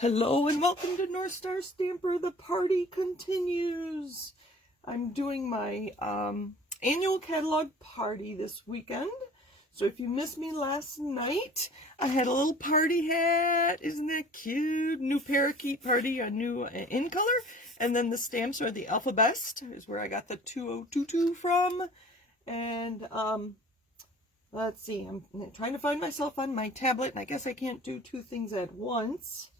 Hello and welcome to North Star Stamper. The party continues. I'm doing my annual catalog party this weekend. So if you missed me last night, I had a little party hat. Isn't that cute? New parakeet party, a new in color. And then the stamps are the Alphabest, is where I got the 2022 from. And let's see, I'm trying to find myself on my tablet, and I guess I can't do two things at once.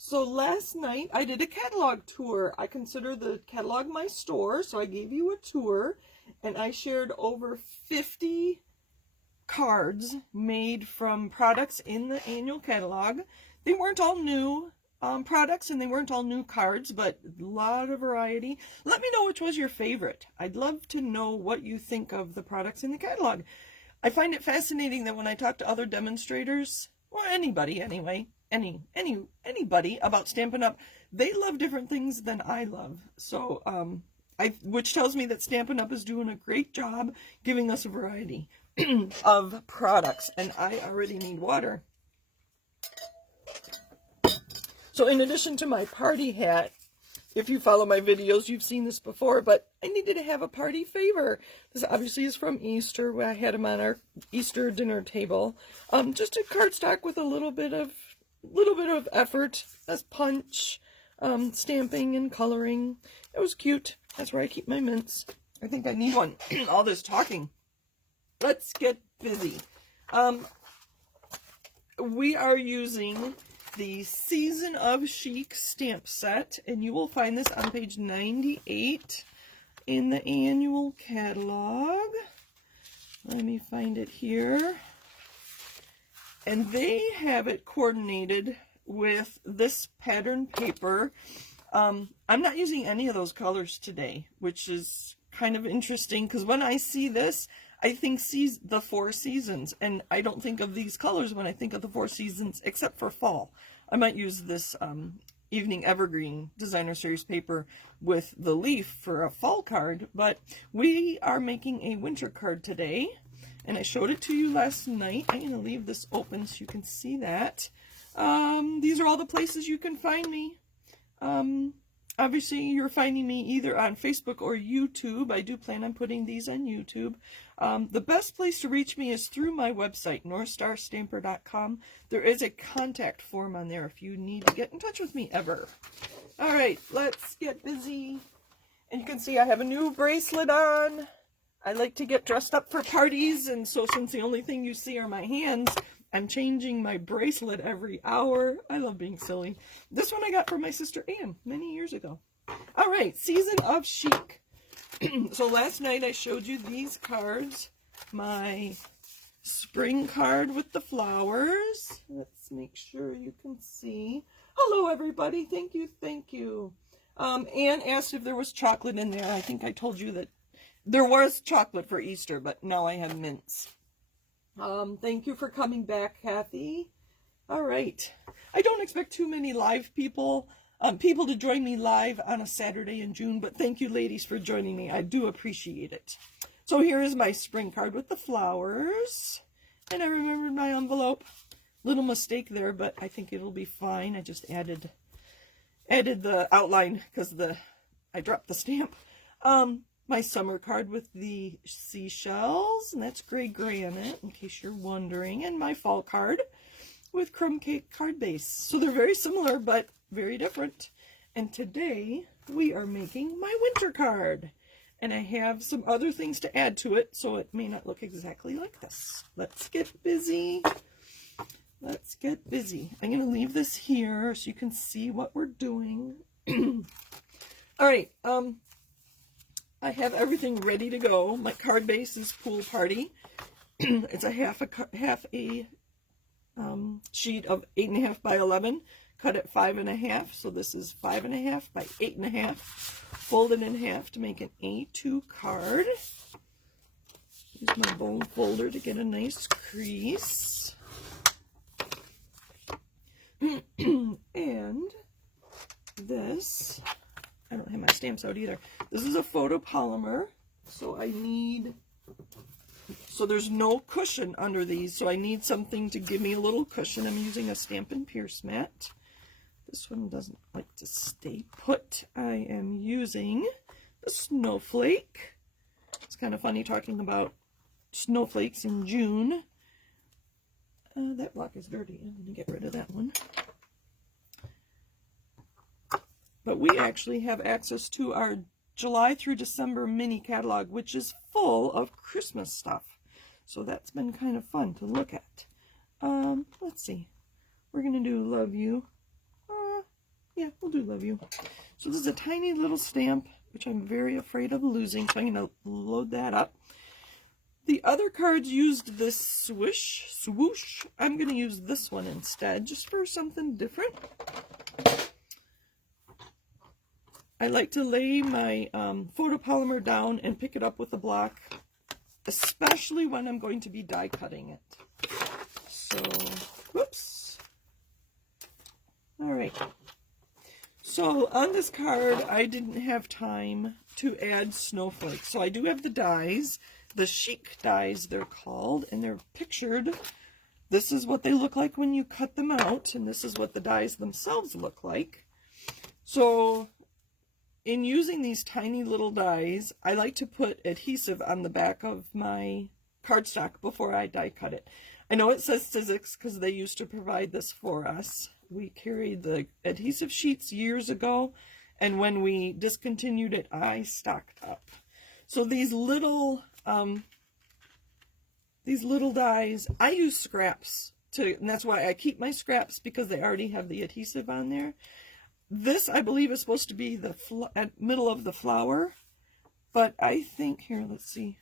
So last night I did a catalog tour. I consider the catalog my store, so I gave you a tour, and I shared over 50 cards made from products in the annual catalog. They weren't all new products, and they weren't all new cards, but a lot of variety. Let me know which was your favorite. I'd love to know what you think of the products in the catalog. I find it fascinating that when I talk to other demonstrators, or anybody anyway, anybody about Stampin' Up, they love different things than I love. So which tells me that Stampin' Up is doing a great job giving us a variety of products. And I already need water. So in addition to my party hat, if you follow my videos, you've seen this before, but I needed to have a party favor. This obviously is from Easter, where I had them on our Easter dinner table. Just a cardstock with a little bit of effort as punch, stamping and coloring. It was cute. That's where I keep my mints. I think I need one. All this talking. Let's get busy. We are using the Season of Chic stamp set, and you will find this on page 98 in the annual catalog. Let me find it here. And they have it coordinated with this pattern paper. I'm not using any of those colors today, which is kind of interesting, because when I see this, I think the 4 seasons, and I don't think of these colors when I think of the 4 seasons, except for fall. I might use this Evening Evergreen Designer Series paper with the leaf for a fall card, but we are making a winter card today, and I showed it to you last night. I'm going to leave this open so you can see that. These are all the places you can find me. Obviously, you're finding me either on Facebook or YouTube. I do plan on putting these on YouTube. The best place to reach me is through my website, northstarstamper.com. There is a contact form on there if you need to get in touch with me ever. All right, let's get busy. And you can see I have a new bracelet on. I like to get dressed up for parties, and so since the only thing you see are my hands, I'm changing my bracelet every hour. I love being silly. This one I got from my sister Anne many years ago. All right, Season of Chic. So last night I showed you these cards. My spring card with the flowers. Let's make sure you can see. Hello, everybody. Thank you, thank you. Anne asked if there was chocolate in there. I think I told you that there was chocolate for Easter, but now I have mints. Thank you for coming back, Kathy. All right. I don't expect too many live people to join me live on a Saturday in June, but thank you, ladies, for joining me. I do appreciate it. So here is my spring card with the flowers, and I remembered my envelope. Little mistake there, but I think it'll be fine. I just added the outline because I dropped the stamp. My summer card with the seashells, and that's gray granite, in case you're wondering, and my fall card with crumb cake card base. So they're very similar, but very different. And today, we are making my winter card. And I have some other things to add to it, so it may not look exactly like this. Let's get busy. Let's get busy. I'm going to leave this here so you can see what we're doing. All right, I have everything ready to go. My card base is Pool Party. It's a half a sheet of 8.5 by 11, cut at 5.5. So this is 5.5 by 8.5, folded in half to make an A2 card. Use my bone folder to get a nice crease. And this, I don't have my stamps out either. This is a photopolymer, so I need So there's no cushion under these, so I need something to give me a little cushion. I'm using a Stampin' Pierce mat. This one doesn't like to stay put. I am using the Snowflake. It's kind of funny talking about snowflakes in June. That block is dirty. I'm going to get rid of that one. But we actually have access to our July through December mini catalog, which is full of Christmas stuff. So that's been kind of fun to look at. Let's see. We're going to do Love You. Yeah, we'll do Love You. So this is a tiny little stamp, which I'm very afraid of losing, so I'm going to load that up. The other cards used this swoosh. I'm going to use this one instead, just for something different. I like to lay my photopolymer down and pick it up with a block, especially when I'm going to be die cutting it. So, whoops. All right. So on this card, I didn't have time to add snowflakes. So I do have the dies, the Chic dies they're called, and they're pictured. This is what they look like when you cut them out, and this is what the dies themselves look like. So in using these tiny little dies, I like to put adhesive on the back of my cardstock before I die cut it. I know it says Sizzix because they used to provide this for us. We carried the adhesive sheets years ago, and when we discontinued it, I stocked up. So these little dies, I use scraps and that's why I keep my scraps, because they already have the adhesive on there. This, I believe, is supposed to be the middle of the flower, but I think, here, let's see.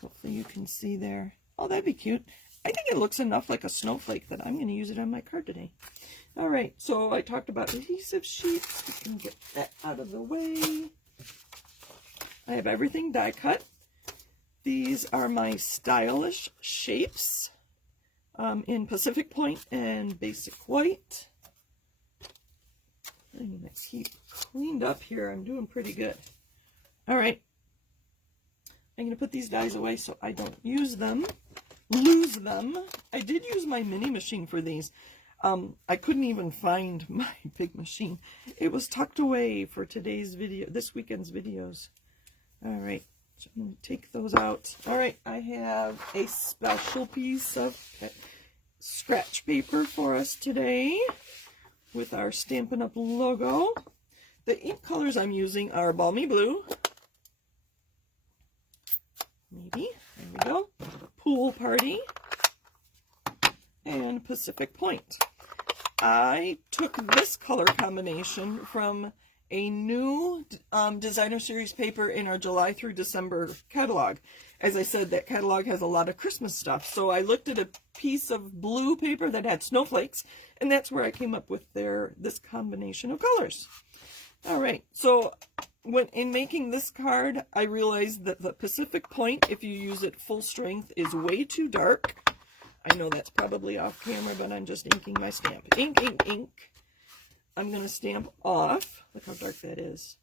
Hopefully you can see there. Oh, that'd be cute. I think it looks enough like a snowflake that I'm going to use it on my card today. All right, so I talked about adhesive sheets. We can get that out of the way. I have everything die cut. These are my stylish shapes in Pacific Point and Basic White. I'm going to keep cleaned up here. I'm doing pretty good. All right. I'm going to put these dies away so I don't lose them. I did use my mini machine for these. I couldn't even find my big machine. It was tucked away for today's video, this weekend's videos. All right, so I'm going to take those out. All right, I have a special piece of scratch paper for us today with our Stampin' Up! Logo. The ink colors I'm using are Balmy Blue. Maybe. There we go. Pool Party. And Pacific Point. I took this color combination from a new designer series paper in our July through December catalog. As I said, that catalog has a lot of Christmas stuff. So I looked at a piece of blue paper that had snowflakes, and that's where I came up with this combination of colors. All right, so in making this card, I realized that the Pacific Point, if you use it full strength, is way too dark. I know that's probably off camera, but I'm just inking my stamp. Ink, ink, ink. I'm going to stamp off. Look how dark that is.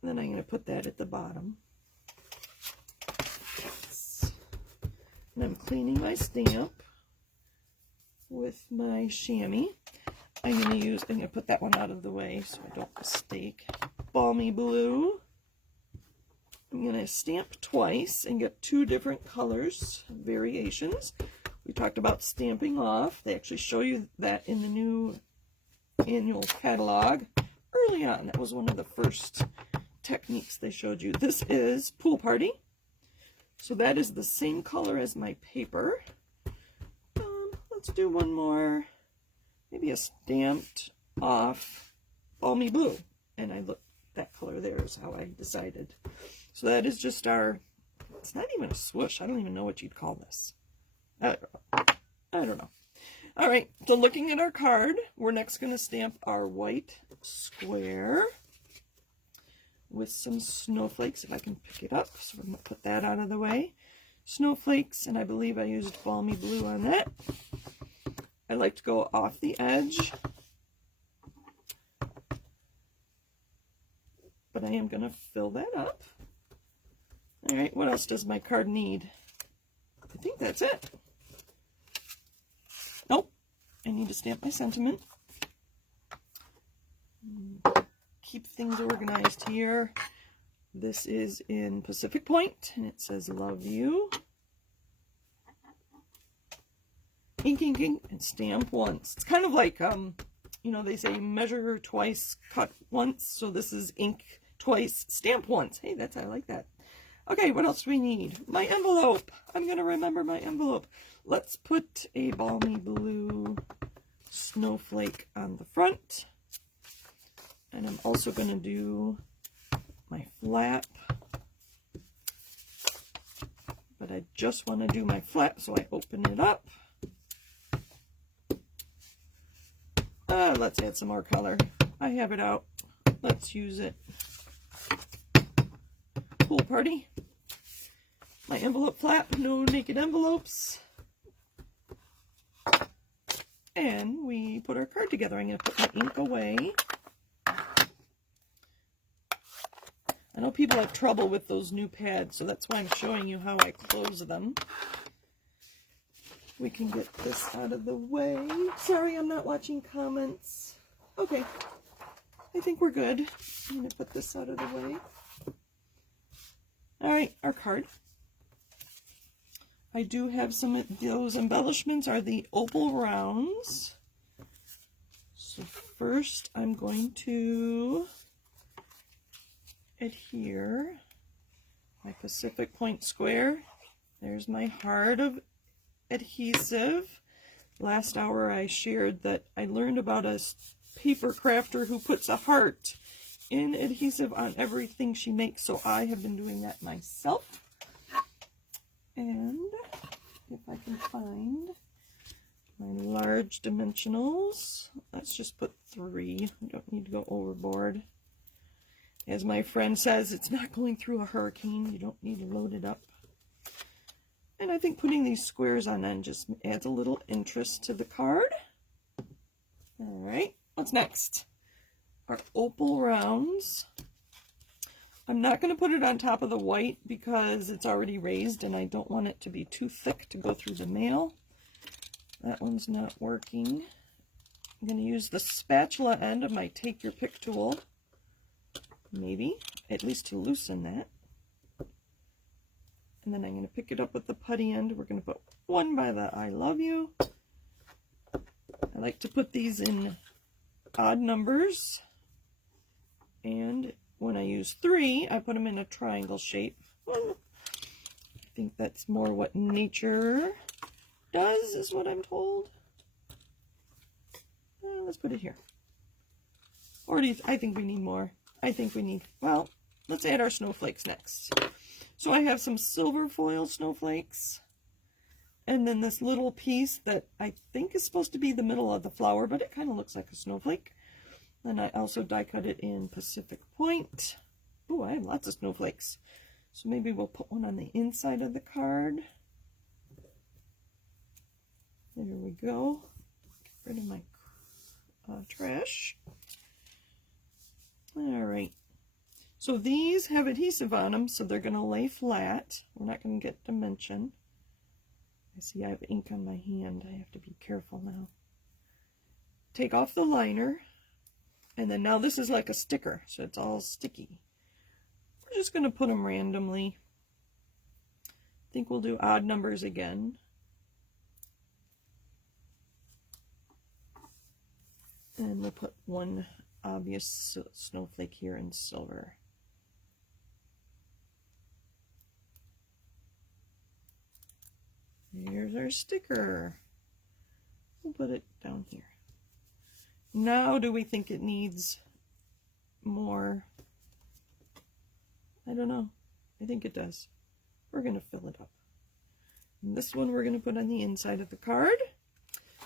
And then I'm going to put that at the bottom. And I'm cleaning my stamp with my chamois. I'm going to put that one out of the way so I don't mistake. Balmy Blue. I'm going to stamp twice and get two different colors, variations. We talked about stamping off. They actually show you that in the new annual catalog early on. That was one of the first techniques they showed you. This is Pool Party. So that is the same color as my paper. Let's do one more. Maybe a stamped off Balmy Blue. And that color there is how I decided. So that is just it's not even a swoosh. I don't even know what you'd call this. I don't know. All right, so looking at our card, we're next going to stamp our white square with some snowflakes, if I can pick it up. So I'm going to put that out of the way. Snowflakes, and I believe I used Balmy Blue on that. I like to go off the edge, but I am going to fill that up. All right, what else does my card need? I think that's it. Nope. I need to stamp my sentiment. Keep things organized here. This is in Pacific Point, and it says, love you. Ink, ink, ink, and stamp once. It's kind of like, you know, they say measure twice, cut once. So this is ink twice, stamp once. Hey, I like that. Okay, what else do we need? My envelope. I'm going to remember my envelope. Let's put a balmy blue snowflake on the front. And I'm also going to do my flap. But I just want to do my flap, so I open it up. Let's add some more color. I have it out. Let's use it. Pool party. My envelope flap, no naked envelopes. And we put our card together. I'm going to put my ink away. I know people have trouble with those new pads, so that's why I'm showing you how I close them. We can get this out of the way. Sorry, I'm not watching comments. Okay, I think we're good. I'm going to put this out of the way. All right, our card. I do have some of those embellishments are the Opal Rounds. So first I'm going to adhere my Pacific Point square. There's my heart of adhesive. Last hour I shared that I learned about a paper crafter who puts a heart in adhesive on everything she makes, so I have been doing that myself. And if I can find my large dimensionals, let's just put 3. I don't need to go overboard. As my friend says, it's not going through a hurricane. You don't need to load it up. And I think putting these squares on end just adds a little interest to the card. All right, what's next? Our Opal Rounds. I'm not going to put it on top of the white because it's already raised and I don't want it to be too thick to go through the mail. That one's not working. I'm going to use the spatula end of my Take Your Pick tool. Maybe, at least to loosen that. And then I'm going to pick it up with the putty end. We're going to put 1 by the I love you. I like to put these in odd numbers. And when I use 3, I put them in a triangle shape. I think that's more what nature does, is what I'm told. Let's put it here. Or do you I think we need more. I think we need, well, let's add our snowflakes next. So I have some silver foil snowflakes, and then this little piece that I think is supposed to be the middle of the flower, but it kind of looks like a snowflake. And I also die cut it in Pacific Point. Oh, I have lots of snowflakes. So maybe we'll put one on the inside of the card. There we go. Get rid of my trash. All right. So these have adhesive on them, so they're going to lay flat. We're not going to get dimension. I see I have ink on my hand. I have to be careful now. Take off the liner. And then now this is like a sticker, so it's all sticky. We're just going to put them randomly. I think we'll do odd numbers again. And we'll put 1 obvious snowflake here in silver. Here's our sticker. We'll put it down here. Now, do we think it needs more? I don't know. I think it does. We're going to fill it up. And this one we're going to put on the inside of the card.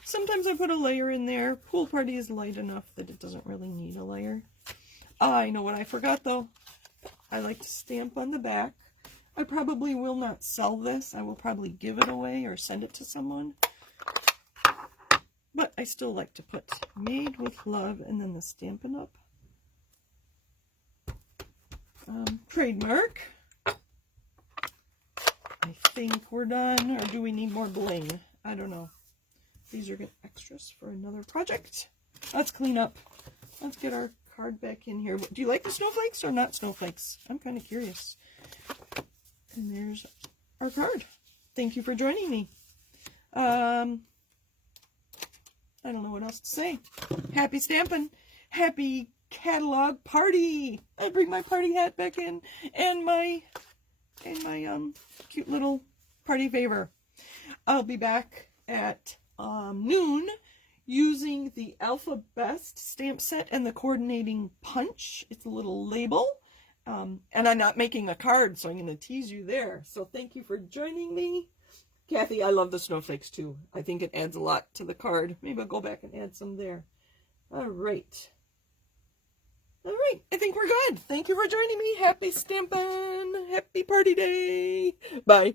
Sometimes I put a layer in there. Pool Party is light enough that it doesn't really need a layer. I know what I forgot though. I like to stamp on the back. I probably will not sell this. I will probably give it away or send it to someone. But I still like to put Made with Love and then the Stampin' Up. Trademark. I think we're done, or do we need more bling? I don't know. These are good extras for another project. Let's clean up. Let's get our card back in here. Do you like the snowflakes or not snowflakes? I'm kind of curious. And there's our card. Thank you for joining me. I don't know what else to say. Happy Stampin'. Happy catalog party. I bring my party hat back in and my cute little party favor. I'll be back at noon using the Alpha Best stamp set and the coordinating punch. It's a little label. And I'm not making a card, so I'm going to tease you there. So thank you for joining me. Kathy, I love the snowflakes too. I think it adds a lot to the card. Maybe I'll go back and add some there. All right. All right, I think we're good. Thank you for joining me. Happy Stampin'. Happy party day. Bye.